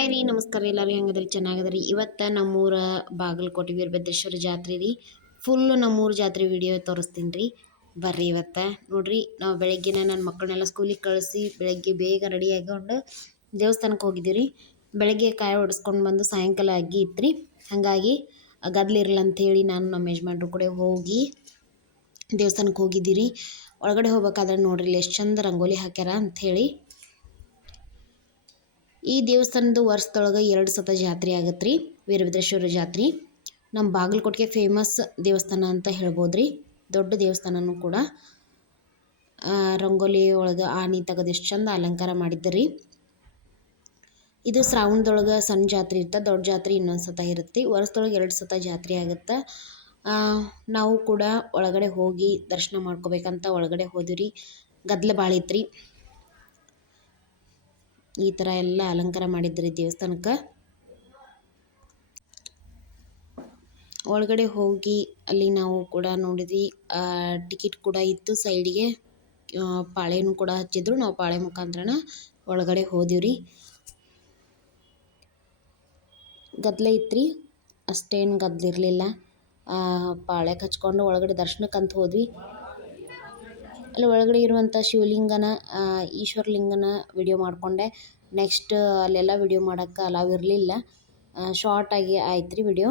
Hi ರೀ, ನಮಸ್ಕಾರ ಎಲ್ಲರೂ, ಹೆಂಗದ್ರಿ? ಚೆನ್ನಾಗದ್ರಿ? ಇವತ್ತು ನಮ್ಮೂರ ಬಾಗಲಕೋಟೆ ವೀರಭದ್ರೇಶ್ವರ ಜಾತ್ರೆ ರೀ. ಫುಲ್ಲು ನಮ್ಮೂರ ಜಾತ್ರೆ ವಿಡಿಯೋ ತೋರಿಸ್ತೀನಿ ರೀ. ಬರ್ರಿ ಇವತ್ತು. ನೋಡಿರಿ, ನಾವು ಬೆಳಗ್ಗೆನೇ ನನ್ನ ಮಕ್ಕಳನ್ನೆಲ್ಲ ಸ್ಕೂಲಿಗೆ ಕಳಿಸಿ ಬೆಳಗ್ಗೆ ಬೇಗ ರೆಡಿ ಆಗಿಕೊಂಡು ದೇವಸ್ಥಾನಕ್ಕೆ ಹೋಗಿದ್ದೀವಿ ರೀ ಬೆಳಗ್ಗೆ ಕಾಯಿ ಹೊಡೆಸ್ಕೊಂಡು ಬಂದು ಸಾಯಂಕಾಲ ಆಗಿ ಇತ್ತು ರೀ ಹಾಗಾಗಿ ಗದ್ಲಿರಲ್ಲ ಅಂಥೇಳಿ ನಾನು ನಮ್ಮ ಯಜಮಾನ್ರು ಕೂಡ ಹೋಗಿ ದೇವಸ್ಥಾನಕ್ಕೆ ಹೋಗಿದ್ದೀರಿ. ಒಳಗಡೆ ಹೋಗ್ಬೇಕಾದ್ರೆ ನೋಡ್ರಿ ಎಷ್ಟು ಚಂದ ರಂಗೋಲಿ ಹಾಕ್ಯಾರ ಅಂಥೇಳಿ ಈ ದೇವಸ್ಥಾನದ ವರ್ಷದೊಳಗೆ ಎರಡು ಸತ ಜಾತ್ರೆ ಆಗತ್ತೆ ರೀ ವೀರಭದ್ರೇಶ್ವರ ಜಾತ್ರೆ. ನಮ್ಮ ಬಾಗಲಕೋಟೆಗೆ ಫೇಮಸ್ ದೇವಸ್ಥಾನ ಅಂತ ಹೇಳ್ಬೋದು ರೀ ದೊಡ್ಡ ದೇವಸ್ಥಾನನೂ ಕೂಡ. ರಂಗೋಲಿ ಒಳಗೆ ಆನೆ ತೆಗೆದು ಎಷ್ಟು ಚಂದ ಅಲಂಕಾರ ಮಾಡಿದ್ದರಿ. ಇದು ಶ್ರಾವಣದೊಳಗೆ ಸಣ್ಣ ಜಾತ್ರೆ ಇರ್ತದೆ ದೊಡ್ಡ ಜಾತ್ರೆ ಇನ್ನೊಂದು ಸತ ಇರುತ್ತೆ. ವರ್ಷದೊಳಗೆ ಎರಡು ಸತ ಜಾತ್ರೆ ಆಗುತ್ತೆ. ನಾವು ಕೂಡ ಒಳಗಡೆ ಹೋಗಿ ದರ್ಶನ ಮಾಡ್ಕೋಬೇಕಂತ ಒಳಗಡೆ ಹೋದ್ವಿ ರೀ. ಗದ್ದಲ ಭಾಳ ಐತ್ರಿ. ಈ ಥರ ಎಲ್ಲ ಅಲಂಕಾರ ಮಾಡಿದ್ರಿ ದೇವಸ್ಥಾನಕ್ಕೆ. ಒಳಗಡೆ ಹೋಗಿ ಅಲ್ಲಿ ನಾವು ಕೂಡ ನೋಡಿದ್ವಿ ಟಿಕೆಟ್ ಕೂಡ ಇತ್ತು ಸೈಡಿಗೆ ಪಾಳೆನೂ ಕೂಡ ಹಚ್ಚಿದ್ರು. ನಾವು ಪಾಳೆ ಮುಖಾಂತರನ ಒಳಗಡೆ ಹೋದಿವ್ರಿ. ರೀ ಗದ್ದಲ ಇತ್ತು ಅಷ್ಟೇನು ಗದ್ಲಿರಲಿಲ್ಲ ಪಾಳ್ಯಕ್ಕೆ ಹಚ್ಕೊಂಡು ಒಳಗಡೆ ದರ್ಶನಕ್ಕಂತ ಹೋದ್ವಿ. ಅಲ್ಲಿ ಒಳಗಡೆ ಇರುವಂಥ ಶಿವಲಿಂಗನ ಈಶ್ವರಲಿಂಗನ ವಿಡಿಯೋ ಮಾಡಿಕೊಂಡೆ. ನೆಕ್ಸ್ಟ್ ಅಲ್ಲೆಲ್ಲ ವಿಡಿಯೋ ಮಾಡೋಕ್ಕೆ ಅಲಾವ್ ಇರಲಿಲ್ಲ. ಶಾರ್ಟಾಗಿ ಆಯ್ತು ರೀ ವಿಡಿಯೋ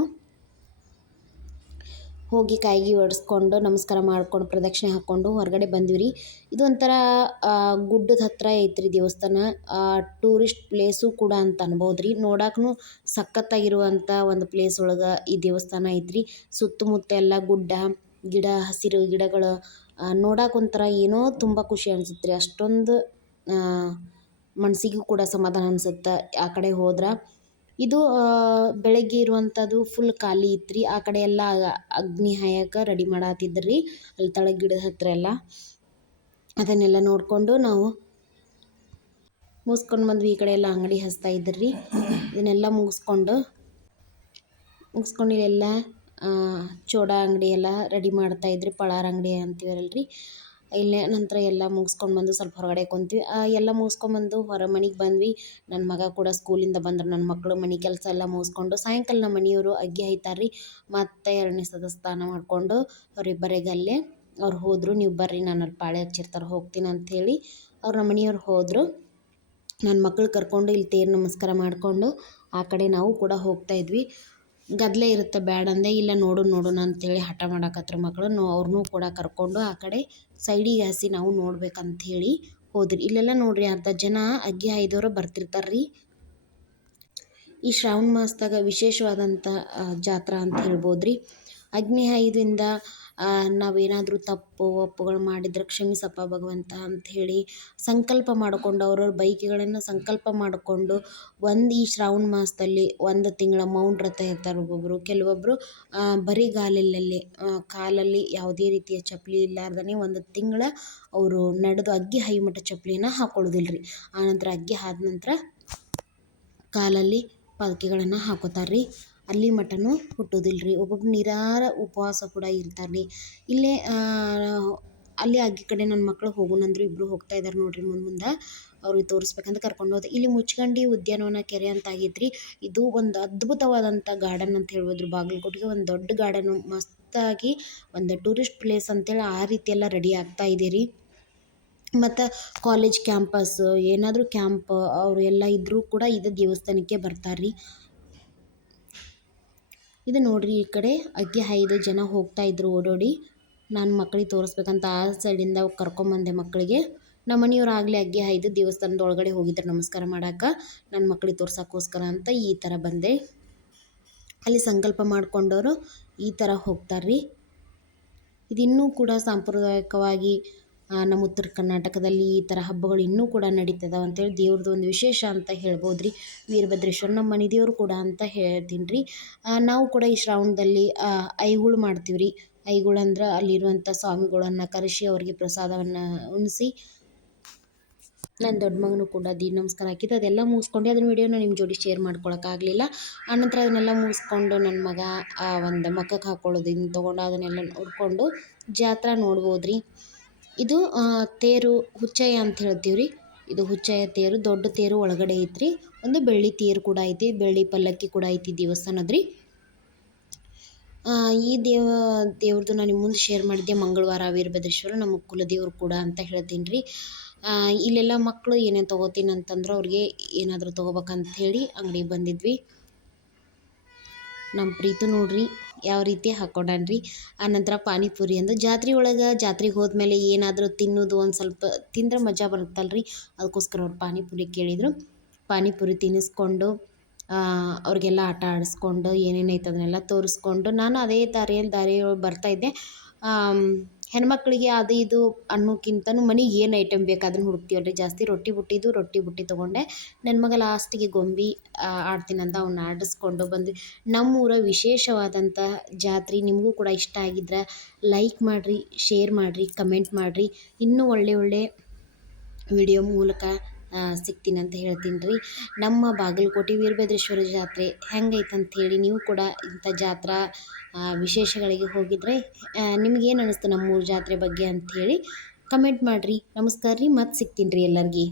ಹೋಗಿ ಕಾಯಿಗೆ ಒಡಿಸ್ಕೊಂಡು ನಮಸ್ಕಾರ ಮಾಡ್ಕೊಂಡು ಪ್ರದಕ್ಷಿಣೆ ಹಾಕ್ಕೊಂಡು ಹೊರಗಡೆ ಬಂದ್ವಿ ರೀ ಇದು ಒಂಥರ ಗುಡ್ಡದ ಹತ್ರ ಐತ್ರಿ ದೇವಸ್ಥಾನ. ಟೂರಿಸ್ಟ್ ಪ್ಲೇಸು ಕೂಡ ಅಂತ ಅನ್ಬೋದು ರೀ ನೋಡೋಕ್ಕೂ ಸಖತ್ತಾಗಿರುವಂಥ ಒಂದು ಪ್ಲೇಸ್ ಒಳಗೆ ಈ ದೇವಸ್ಥಾನ ಐತ್ರಿ. ಸುತ್ತಮುತ್ತ ಎಲ್ಲ ಗುಡ್ಡ, ಗಿಡ, ಹಸಿರು ಗಿಡಗಳು ನೋಡಕ್ಕೆ ಒಂಥರ ಏನೋ ತುಂಬ ಖುಷಿ ಅನ್ಸುತ್ತೆ ರೀ. ಅಷ್ಟೊಂದು ಮನಸ್ಸಿಗೂ ಕೂಡ ಸಮಾಧಾನ ಅನ್ಸುತ್ತೆ ಆ ಕಡೆ ಹೋದ್ರೆ. ಇದು ಬೆಳಗ್ಗೆ ಇರುವಂಥದ್ದು ಫುಲ್ ಖಾಲಿ ಇತ್ತು ರೀ. ಆ ಕಡೆ ಎಲ್ಲ ಅಗ್ನಿ ಹಾಯಕ್ಕೆ ರೆಡಿ ಮಾಡತ್ತಿದ್ರು ರೀ. ಅಲ್ಲಿ ತಳ ಗಿಡದ ಹತ್ರ ಎಲ್ಲ. ಅದನ್ನೆಲ್ಲ ನೋಡಿಕೊಂಡು ನಾವು ಮುಗಿಸ್ಕೊಂಡು ಬಂದ್ವಿ. ಈ ಕಡೆ ಎಲ್ಲ ಅಂಗಡಿ ಹಚ್ತಾ ಇದ್ರು ರೀ. ಇದನ್ನೆಲ್ಲ ಮುಗಿಸ್ಕೊಂಡು ಮುಗಿಸ್ಕೊಂಡು ಚೋಡ ಅಂಗಡಿ ಎಲ್ಲ ರೆಡಿ ಮಾಡ್ತಾ ಇದ್ರಿ, ಪಳಾರ ಅಂಗಡಿ ಅಂತೀವಲ್ಲ ರೀ ಇಲ್ಲೇ ನಂತರ ಎಲ್ಲ ಮುಗಿಸ್ಕೊಂಡು ಬಂದು ಸ್ವಲ್ಪ ಹೊರಗಡೆ ಕುಂತ್ವಿ. ಎಲ್ಲ ಮುಗಿಸ್ಕೊಂಬಂದು ಹೊರ ಮನೆಗೆ ಬಂದ್ವಿ. ನನ್ನ ಮಗ ಕೂಡ ಸ್ಕೂಲಿಂದ ಬಂದರು ನನ್ನ ಮಕ್ಕಳು ಮನೆ ಕೆಲಸ ಎಲ್ಲ ಮುಗಿಸ್ಕೊಂಡು ಸಾಯಂಕಾಲ ನಮ್ಮ ಮನೆಯವರು ಅಗ್ಗಿ ಹಾಯ್ತಾರೆ ರೀ ಮತ್ತೆ ಎರಡನೇ ಸದ ಸ್ನಾನ ಮಾಡಿಕೊಂಡು ಅವರಿಬ್ಬರಿಗೆ ಅಲ್ಲೇ ಅವ್ರು ಹೋದರು. ನೀವು ಬರ್ರಿ, ನಾನು ಅಲ್ಲಿ ಪಾಳೆ ಹಚ್ಚಿರ್ತಾರೆ, ಹೋಗ್ತೀನಿ ಅಂಥೇಳಿ ಅವ್ರು ನಮ್ಮ ಮನೆಯವ್ರು ಹೋದರು. ನನ್ನ ಮಕ್ಕಳು ಕರ್ಕೊಂಡು ಇಲ್ಲಿ ತೇರು ನಮಸ್ಕಾರ ಮಾಡಿಕೊಂಡು ಆ ಕಡೆ ನಾವು ಕೂಡ ಹೋಗ್ತಾ ಇದ್ವಿ. ಗದ್ದಲ ಇರುತ್ತೆ, ಬ್ಯಾಡ ಅಂದೆ ಇಲ್ಲ ನೋಡು ನೋಡೋಣ ಅಂತೇಳಿ ಹಠ ಮಾಡಕತ್ರ ಮಕ್ಕಳು ಅವ್ರನ್ನೂ ಕೂಡ ಕರ್ಕೊಂಡು ಆ ಕಡೆ ಸೈಡಿಗೆ ಹಾಸಿ ನಾವು ನೋಡ್ಬೇಕಂತ ಹೇಳಿ ಹೋದ್ರಿ. ಇಲ್ಲೆಲ್ಲ ನೋಡ್ರಿ ಅರ್ಧ ಜನ ಅಗ್ಗಿ ಹಾಯ್ದವರು ಬರ್ತಿರ್ತಾರೆ ರೀ ಈ ಶ್ರಾವಣ ಮಾಸದಾಗ ವಿಶೇಷವಾದಂಥ ಜಾತ್ರಾ ಜಾತ್ರೆ ಅಂತ ಹೇಳ್ಬೋದು ರೀ ಅಗ್ನಿ ಹಾಯ್ದಿಂದ ನಾವೇನಾದರೂ ತಪ್ಪು, ಒಪ್ಪುಗಳು ಮಾಡಿದ್ರೆ ಕ್ಷಮಿಸಪ್ಪ ಭಗವಂತ ಅಂಥೇಳಿ ಸಂಕಲ್ಪ ಮಾಡಿಕೊಂಡು ಅವ್ರವ್ರ ಬೈಕಿಗಳನ್ನು ಸಂಕಲ್ಪ ಮಾಡಿಕೊಂಡು ಒಂದು ಈ ಶ್ರಾವಣ ಮಾಸದಲ್ಲಿ ಒಂದು ತಿಂಗಳ ಮೌನ ವ್ರತ ಇರ್ತಾರೆ ಒಬ್ಬೊಬ್ಬರು ಕೆಲವೊಬ್ಬರು ಬರಿಗಾಲಲ್ಲಿ ಕಾಲಲ್ಲಿ ಯಾವುದೇ ರೀತಿಯ ಚಪ್ಪಲಿ ಇಲ್ಲಾರ್ದೇ ಒಂದು ತಿಂಗಳ ಅವರು ನಡೆದು ಅಗ್ಗಿ ಹೈಮಠ ಚಪ್ಪಲಿನ ಹಾಕೊಳ್ಳೋದಿಲ್ಲ ರೀ ಆನಂತರ ಅಗ್ಗಿ ಆದ ನಂತರ ಕಾಲಲ್ಲಿ ಪಾದಕೆಗಳನ್ನು ಹಾಕೋತಾರೆ ರೀ ಅಲ್ಲಿ ಮಟನೂ ಹುಟ್ಟೋದಿಲ್ಲ ರೀ ಒಬ್ಬೊಬ್ರು ನಿರಾರ ಉಪವಾಸ ಕೂಡ ಇರ್ತಾರೆ ರೀ ಇಲ್ಲೇ ಅಲ್ಲಿ ಆಗಿ ಕಡೆ ನನ್ನ ಮಕ್ಕಳು ಹೋಗೋಣಂದ್ರು ಇಬ್ಬರು ಹೋಗ್ತಾ ಇದ್ದಾರೆ ನೋಡ್ರಿ ಮುಂದೆ ಮುಂದೆ. ಅವ್ರಿಗೆ ತೋರಿಸ್ಬೇಕಂತ ಕರ್ಕೊಂಡು ಹೋದೆ. ಇಲ್ಲಿ ಮುಚ್ಕಂಡಿ ಉದ್ಯಾನವನ ಕೆರೆ ಅಂತ ಆಗೈತೆ ಇದು ಒಂದು ಅದ್ಭುತವಾದಂಥ ಗಾರ್ಡನ್ ಅಂತ ಹೇಳ್ಬೋದು ಬಾಗಲಕೋಟಿಗೆ. ಬಾಗಲಕೋಟೆಗೆ ಒಂದು ದೊಡ್ಡ ಗಾರ್ಡನು. ಮಸ್ತಾಗಿ ಒಂದು ಟೂರಿಸ್ಟ್ ಪ್ಲೇಸ್ ಅಂತೇಳಿ ಆ ರೀತಿ ಎಲ್ಲ ರೆಡಿ ಆಗ್ತಾ ಇದೆ ರೀ. ಮತ್ತು ಕಾಲೇಜ್ ಕ್ಯಾಂಪಸ್ ಏನಾದರೂ ಕ್ಯಾಂಪ್ ಅವರು ಎಲ್ಲ ಇದ್ದರೂ ಕೂಡ ಇದು ದೇವಸ್ಥಾನಕ್ಕೆ ಬರ್ತಾರೆ ರೀ ಇದು ನೋಡ್ರಿ ಈ ಕಡೆ ಅಕ್ಕಿ ಐದು ಜನ ಹೋಗ್ತಾ ಇದ್ರು ಓಡೋಡಿ. ನಾನು ಮಕ್ಕಳಿಗೆ ತೋರಿಸ್ಬೇಕಂತ ಆ ಸೈಡಿಂದ ಕರ್ಕೊಂಬಂದೆ ಮಕ್ಕಳಿಗೆ ನಮ್ಮ ಮನೆಯವ್ರು ಆಗಲೇ ಅಗ್ಗಿ ಐದು ದೇವಸ್ಥಾನದ ಒಳಗಡೆ ಹೋಗಿದ್ರು. ನಮಸ್ಕಾರ ಮಾಡಕ್ಕೆ ನನ್ನ ಮಕ್ಕಳಿಗೆ ತೋರ್ಸೋಕ್ಕೋಸ್ಕರ ಅಂತ ಈ ಥರ ಬಂದೆ. ಅಲ್ಲಿ ಸಂಕಲ್ಪ ಮಾಡಿಕೊಂಡವರು ಈ ಥರ ಹೋಗ್ತಾರೆ ರೀ ಇದಿನ್ನೂ ಕೂಡ ಸಾಂಪ್ರದಾಯಿಕವಾಗಿ ನಮ್ಮ ಉತ್ತರ ಕರ್ನಾಟಕದಲ್ಲಿ ಈ ಥರ ಹಬ್ಬಗಳು ಇನ್ನೂ ಕೂಡ ನಡೀತದೆ ಅಂತೇಳಿ ದೇವ್ರದ್ದು ಒಂದು ವಿಶೇಷ ಅಂತ ಹೇಳ್ಬೋದು ರೀ ವೀರಭದ್ರೇಶ್ವರ ನಮ್ಮ ಮನೆ ದೇವರು ಕೂಡ ಅಂತ ಹೇಳ್ತೀನಿ ರೀ ನಾವು ಕೂಡ ಈ ಶ್ರಾವಣದಲ್ಲಿ ಐಗುಳು ಮಾಡ್ತೀವಿ ರೀ ಐಗುಳು ಅಂದ್ರೆ ಅಲ್ಲಿರುವಂಥ ಸ್ವಾಮಿಗಳನ್ನು ಕರೆಸಿ ಅವರಿಗೆ ಪ್ರಸಾದವನ್ನು ಉಣಿಸಿ ನನ್ನ ದೊಡ್ಡ ಮಗನೂ ಕೂಡ ದೀನ ನಮಸ್ಕಾರ ಹಾಕಿದ್ದು, ಅದೆಲ್ಲ ಮುಗಿಸ್ಕೊಂಡು. ಅದನ್ನ ವೀಡಿಯೋನ ನಿಮ್ಮ ಜೋಡಿ ಶೇರ್ ಮಾಡ್ಕೊಳಕ್ಕಾಗಲಿಲ್ಲ ಆನಂತರ ಅದನ್ನೆಲ್ಲ ಮುಗಿಸ್ಕೊಂಡು ನನ್ನ ಮಗ ಒಂದು ಮಖಕ್ಕೆ ಹಾಕೊಳ್ಳೋದು ಇನ್ನು ತೊಗೊಂಡು ಅದನ್ನೆಲ್ಲ ನೋಡಿಕೊಂಡು ಜಾತ್ರೆ ನೋಡ್ಬೋದು ರೀ ಇದು ತೇರು ಹುಚ್ಚಯ್ಯ ಅಂತ ಹೇಳ್ತೀವಿ ರೀ ಇದು ಹುಚ್ಚಯ್ಯ ತೇರು, ದೊಡ್ಡ ತೇರು ಒಳಗಡೆ ಐತ್ರಿ. ಒಂದು ಬೆಳ್ಳಿ ತೇರು ಕೂಡ ಐತಿ, ಬೆಳ್ಳಿ ಪಲ್ಲಕ್ಕಿ ಕೂಡ ಐತಿ ದೇವಸ್ಥಾನದ ರೀ ಈ ದೇವ ದೇವ್ರದ್ದು ನಾನು ನಿಮ್ಮ ಮುಂದೆ ಶೇರ್ ಮಾಡಿದ್ದೆ, ಮಂಗಳವಾರ ವೀರಭದ್ರೇಶ್ವರ, ನಮ್ಮ ಕುಲದೇವ್ರು ಕೂಡ ಅಂತ ಹೇಳ್ತೀನಿ ರೀ ಇಲ್ಲೆಲ್ಲ ಮಕ್ಕಳು ಏನೇನು ತೊಗೋತೀನಿ ಅಂತಂದ್ರೆ ಅವ್ರಿಗೆ ಏನಾದರೂ ತೊಗೋಬೇಕಂತ ಹೇಳಿ ಅಂಗಡಿಗೆ ಬಂದಿದ್ವಿ. ನಮ್ಮ ಪ್ರೀತು ನೋಡ್ರಿ. ಯಾವ ರೀತಿ ಹಾಕ್ಕೊಂಡಾನ್ರಿ ಆನಂತರ ಪಾನಿಪುರಿ ಅಂದ್ರೆ ಜಾತ್ರೆ ಒಳಗೆ ಜಾತ್ರೆಗೆ ಹೋದ್ಮೇಲೆ ಏನಾದರೂ ತಿನ್ನೋದು ಒಂದು ಸ್ವಲ್ಪ ತಿಂದ್ರೆ ಮಜಾ ಬರುತ್ತಲ್ರಿ? ಅದಕ್ಕೋಸ್ಕರ ಅವ್ರು ಪಾನಿಪುರಿ ಕೇಳಿದರು. ಪಾನಿಪುರಿ ತಿನ್ನಿಸ್ಕೊಂಡು ಅವ್ರಿಗೆಲ್ಲ ಆಟ ಆಡಿಸ್ಕೊಂಡು ಏನೇನೈತೆ ಅದನ್ನೆಲ್ಲ ತೋರಿಸ್ಕೊಂಡು ನಾನು ಅದೇ ದಾರಿಯಲ್ಲಿ ದಾರಿಯೊಳಗೆ ಬರ್ತಾಯಿದ್ದೆ ಹೆಣ್ಮಕ್ಳಿಗೆ ಅದು ಇದು ಅನ್ನೋಕ್ಕಿಂತನೂ ಮನೆಗೆ ಏನು ಐಟಮ್ ಬೇಕು ಅದನ್ನು ಹುಡುಕ್ತೀವಲ್ರಿ? ಜಾಸ್ತಿ ರೊಟ್ಟಿ ಬುಟ್ಟಿದು ರೊಟ್ಟಿ ಬುಟ್ಟಿ ತೊಗೊಂಡೆ. ನನ್ನ ಮಗ ಲಾಸ್ಟಿಗೆ ಗೊಂಬೆ ಆಡ್ತೀನಂತ ಅವ್ನ ಆಡಿಸ್ಕೊಂಡು ಬಂದ್ವಿ. ನಮ್ಮೂರ ವಿಶೇಷವಾದಂಥ ಜಾತ್ರೆ ನಿಮಗೂ ಕೂಡ ಇಷ್ಟ ಆಗಿದ್ರೆ ಲೈಕ್ ಮಾಡಿರಿ ಶೇರ್ ಮಾಡಿರಿ ಕಮೆಂಟ್ ಮಾಡಿರಿ. ಇನ್ನೂ ಒಳ್ಳೆ ಒಳ್ಳೆ ವಿಡಿಯೋ ಮೂಲಕ ಸಿಗ್ತೀನಿ ಅಂತ ಹೇಳ್ತೀನಿ ರೀ. ನಮ್ಮ ಬಾಗಲಕೋಟೆ ವೀರಭದ್ರೇಶ್ವರ ಜಾತ್ರೆ ಹೆಂಗೈತೆ ಅಂಥೇಳಿ ನೀವು ಕೂಡ ಇಂಥ ಜಾತ್ರಾ ವಿಶೇಷಗಳಿಗೆ ಹೋಗಿದ್ರೆ ನಿಮ್ಗೇನು ಅನ್ನಿಸ್ತು ನಮ್ಮೂರ ಜಾತ್ರೆ ಬಗ್ಗೆ ಅಂಥೇಳಿ ಕಮೆಂಟ್ ಮಾಡಿರಿ. ನಮಸ್ಕಾರ ರೀ ಮತ್ತೆ ಸಿಗ್ತೀನಿ ರೀ ಎಲ್ಲರಿಗೆ.